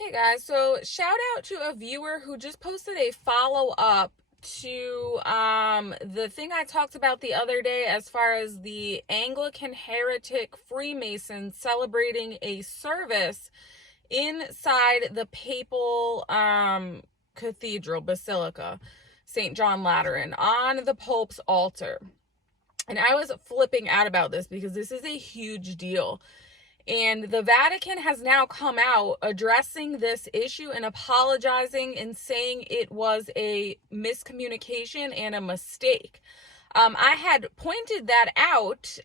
Hey guys, so shout out to a viewer who just posted a follow up to the thing I talked about the other day as far as the Anglican heretic Freemasons celebrating a service inside the papal cathedral basilica, St. John Lateran, on the Pope's altar. And I was flipping out about this because this is a huge deal. And the Vatican has now come out addressing this issue and apologizing and saying it was a miscommunication and a mistake. I had pointed that out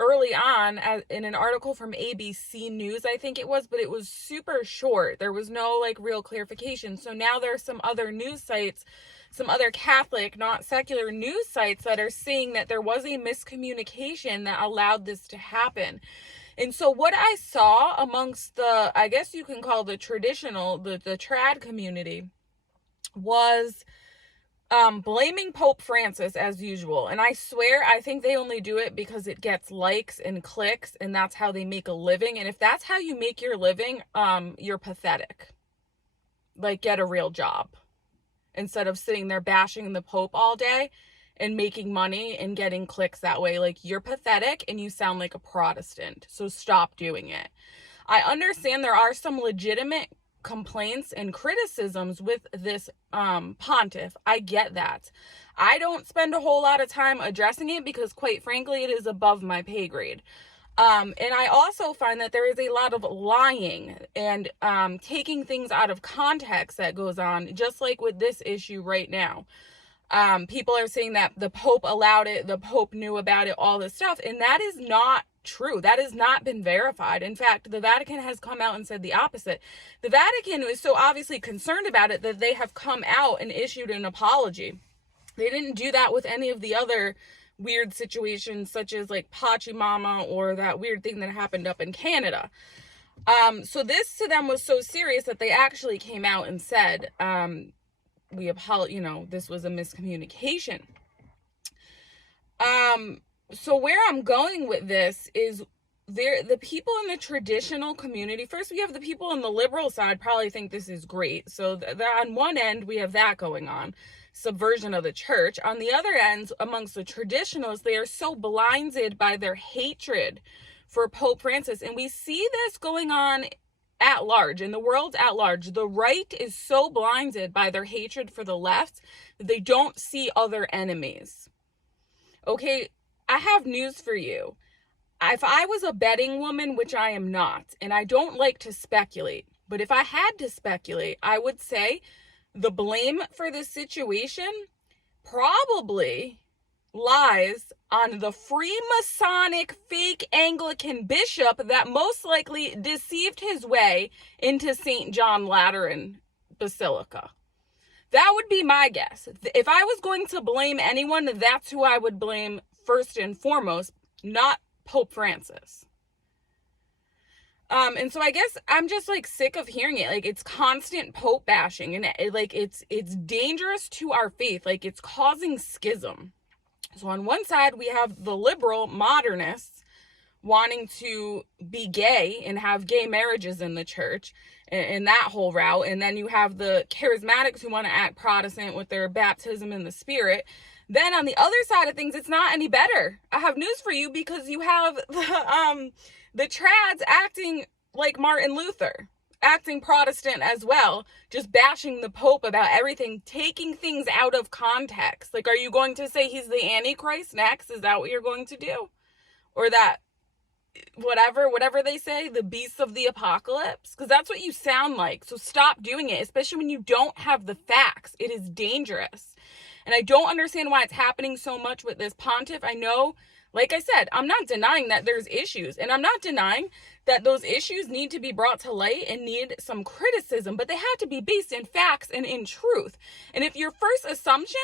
early on in an article from ABC News, I think it was, but it was super short. There was no real clarification. So now there are some other news sites, some other Catholic, not secular news sites that are saying that there was a miscommunication that allowed this to happen. And so what I saw amongst the, I guess you can call the traditional, the trad community, was blaming Pope Francis as usual. And I swear, I think they only do it because it gets likes and clicks, and that's how they make a living. And if that's how you make your living, you're pathetic. Get a real job instead of sitting there bashing the Pope all day and making money and getting clicks that way. You're pathetic and you sound like a Protestant. So stop doing it. I understand there are some legitimate complaints and criticisms with this pontiff. I get that. I don't spend a whole lot of time addressing it because, quite frankly, it is above my pay grade. And I also find that there is a lot of lying and taking things out of context that goes on, just like with this issue right now. People are saying that the Pope allowed it, the Pope knew about it, all this stuff, and that is not true. That has not been verified. In fact, the Vatican has come out and said the opposite. The Vatican is so obviously concerned about it that they have come out and issued an apology. They didn't do that with any of the other weird situations, such as Pachimama or that weird thing that happened up in Canada. So this to them was so serious that they actually came out and said, this was a miscommunication. So where I'm going with this is the people in the traditional community. First, we have the people on the liberal side probably think this is great. So on one end, we have that going on, subversion of the church. On the other end, amongst the traditionalists, they are so blinded by their hatred for Pope Francis. And we see this going on at large, in the world at large. The right is so blinded by their hatred for the left that they don't see other enemies. Okay, I have news for you. If I was a betting woman, which I am not, and I don't like to speculate, but if I had to speculate, I would say the blame for this situation probably lies on the Freemasonic fake Anglican bishop that most likely deceived his way into St. John Lateran Basilica. That would be my guess. If I was going to blame anyone, that's who I would blame first and foremost, not Pope Francis. And so I guess I'm just sick of hearing it. It's constant Pope bashing, and it's dangerous to our faith. It's causing schism. So on one side, we have the liberal modernists wanting to be gay and have gay marriages in the church and that whole route. And then you have the charismatics who want to act Protestant with their baptism in the Spirit. Then on the other side of things, it's not any better. I have news for you, because you have the trads acting like Martin Luther, acting Protestant as well, just bashing the Pope about everything, taking things out of context. Are you going to say he's the Antichrist next? Is that what you're going to do? Or that whatever they say, the beasts of the apocalypse? Because that's what you sound like. So stop doing it, especially when you don't have the facts. It is dangerous. And I don't understand why it's happening so much with this pontiff. I know, like I said, I'm not denying that there's issues, and I'm not denying that those issues need to be brought to light and need some criticism, but they have to be based in facts and in truth. And if your first assumption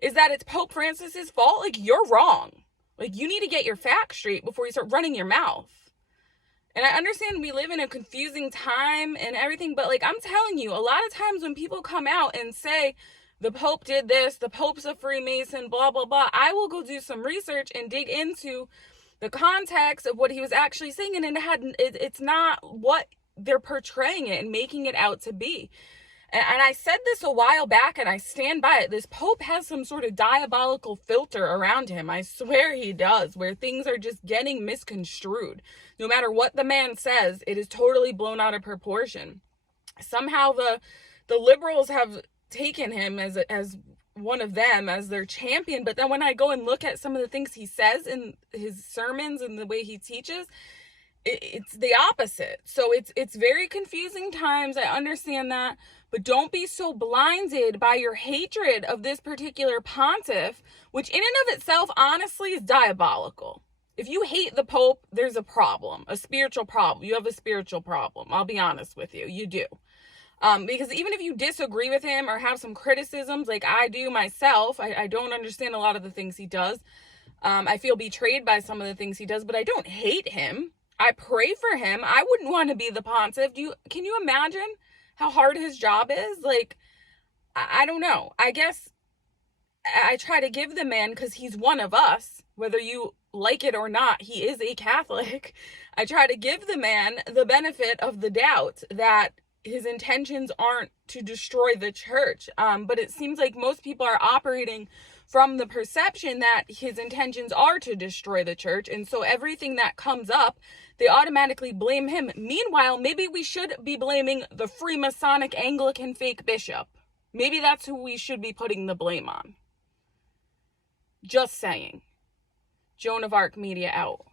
is that it's Pope Francis's fault, you're wrong. You need to get your facts straight before you start running your mouth. And I understand we live in a confusing time and everything, but I'm telling you, a lot of times when people come out and say, the Pope did this, the Pope's a Freemason, blah, blah, blah, I will go do some research and dig into the context of what he was actually saying. And it's not what they're portraying it and making it out to be. And I said this a while back, and I stand by it. This Pope has some sort of diabolical filter around him. I swear he does, where things are just getting misconstrued. No matter what the man says, it is totally blown out of proportion. Somehow the liberals have taken him as one of them, as their champion. But then when I go and look at some of the things he says in his sermons and the way he teaches, it's the opposite. So it's very confusing times. I understand that. But don't be so blinded by your hatred of this particular pontiff, which in and of itself, honestly, is diabolical. If you hate the Pope, there's a problem, a spiritual problem. You have a spiritual problem. I'll be honest with you. You do. Because even if you disagree with him or have some criticisms like I do myself, I don't understand a lot of the things he does. I feel betrayed by some of the things he does, but I don't hate him. I pray for him. I wouldn't want to be the pontiff. Can you imagine how hard his job is? Like, I don't know. I guess I try to give the man, because he's one of us, whether you like it or not, he is a Catholic. I try to give the man the benefit of the doubt that his intentions aren't to destroy the church. But it seems like most people are operating from the perception that his intentions are to destroy the church. And so everything that comes up, they automatically blame him. Meanwhile, maybe we should be blaming the Freemasonic Anglican fake bishop. Maybe that's who we should be putting the blame on. Just saying. Joan of Arc Media out.